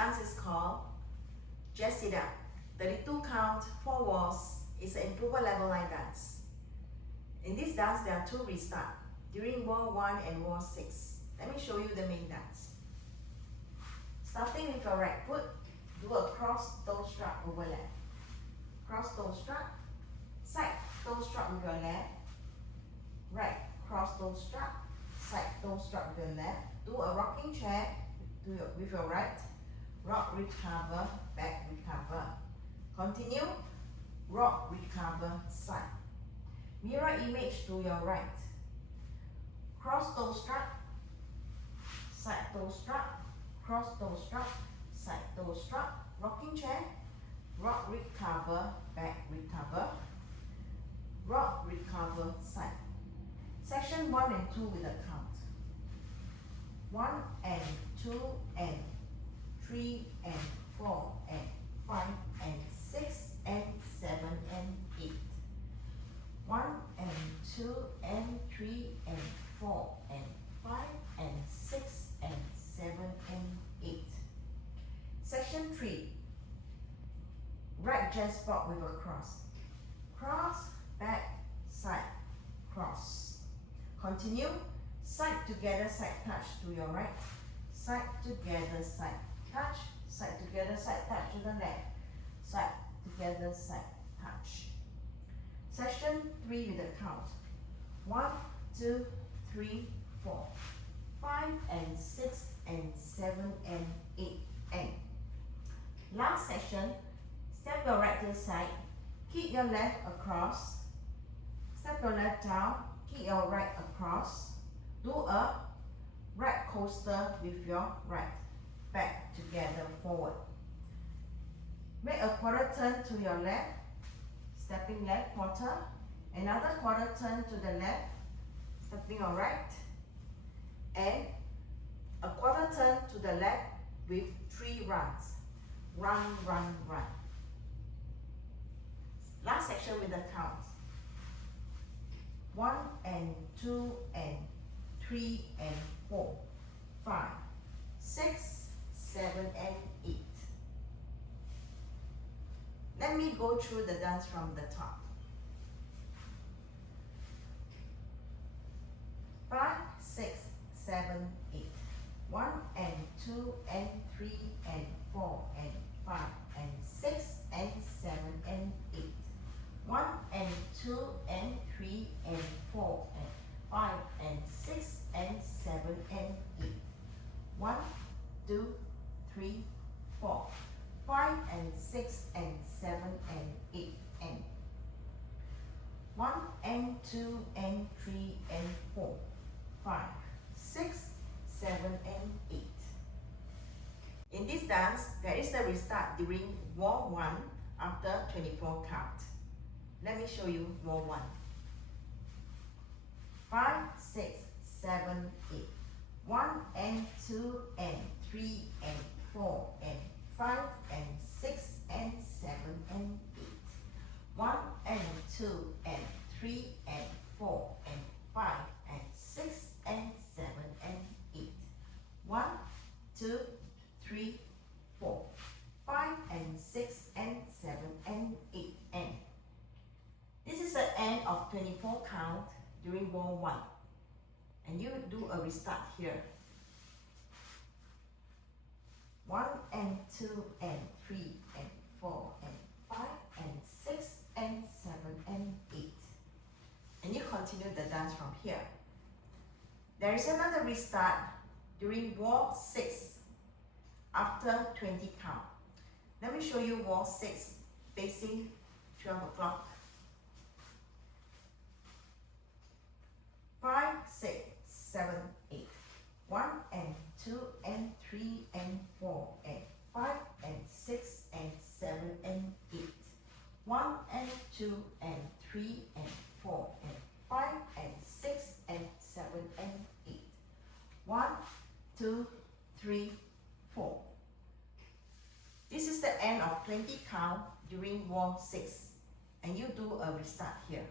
dance is called Just Sit Up. 32 count, 4 walls. It's an improver level line dance. In this dance, there are 2 restarts during wall 1 and wall 6. Let me show you the main dance. Starting with your right foot, do a cross toe strut overlap. Cross toe strut, side toe strut with your left, right cross toe strut, side toe strut with your left. Do a rocking chair with your right, rock, recover, back, recover. Continue, rock, recover, side. Mirror image to your right. Cross toe strut, side toe strut, cross toe strut, side toe strut, rocking chair, rock, recover, back, recover, rock, recover, side. Section 1 and 2 with a count. 1 and 2 and 3 and 4 and 5 and 6 and 7 and 8. 1 and 2 and 3 and 4 and 5 and 6 and 7 and 8. Section 3. Right jazz spot with a cross. Cross, back, side, cross. Continue. Side together, side touch to your right. Side together, side touch. Side together, side touch to the left. Side together, side touch. Section 3 with a count. 1, 2, 3, 4, 5 and 6 and 7 and 8 and. Last section, step your right to the side, kick your left across, step your left down, kick your right across, do a right coaster with your right, back together forward. Make a quarter turn to your left, stepping left quarter, another quarter turn to the left, stepping your right, and a quarter turn to the left with 3 runs. Run, run, run. Last section with the count. 1 and 2 and 3 and 4, 5, 6, 7 and 8. Let me go through the dance from the top. 5, 6, 7, 8. 1 and 2 and 3 and 4 and 5 and 6 and 7 and 8. 1 and 2 and 3 and 4 and 5 and 6 and 7 and 8. 1, 2, 3, 4, 5 and 6 and 7 and 8 and 1 and 2 and 3 and 4, 5, 6, 7 and 8. In this dance, there is a restart during wall 1 after 24 count. Let me show you wall 1. 5, 6, 7, 8. 1 and 2 and 3 and 4 and 5 and 6 and 7 and 8. 1 and 2 and 3 and 4 and 5 and 6 and 7 and 8. 1, 2, 3, 4, 5 and 6 and 7 and 8 and. This is the end of 24 count during wall 1. And you do a restart here. 1 and 2 and 3 and 4 and 5 and 6 and 7 and 8. And you continue the dance from here. There is another restart during wall 6 after 20 count. Let me show you wall 6 facing 12 o'clock. 5, 6, 7, 8. 1 and 2 and 3 and 4 and 5 and 6 and 7 and 8. 1 and 2 and 3 and 4 and 5 and 6 and 7 and 8. 1, 2, 3, 4. This is the end of 20 count during wall 6. And you do a restart here.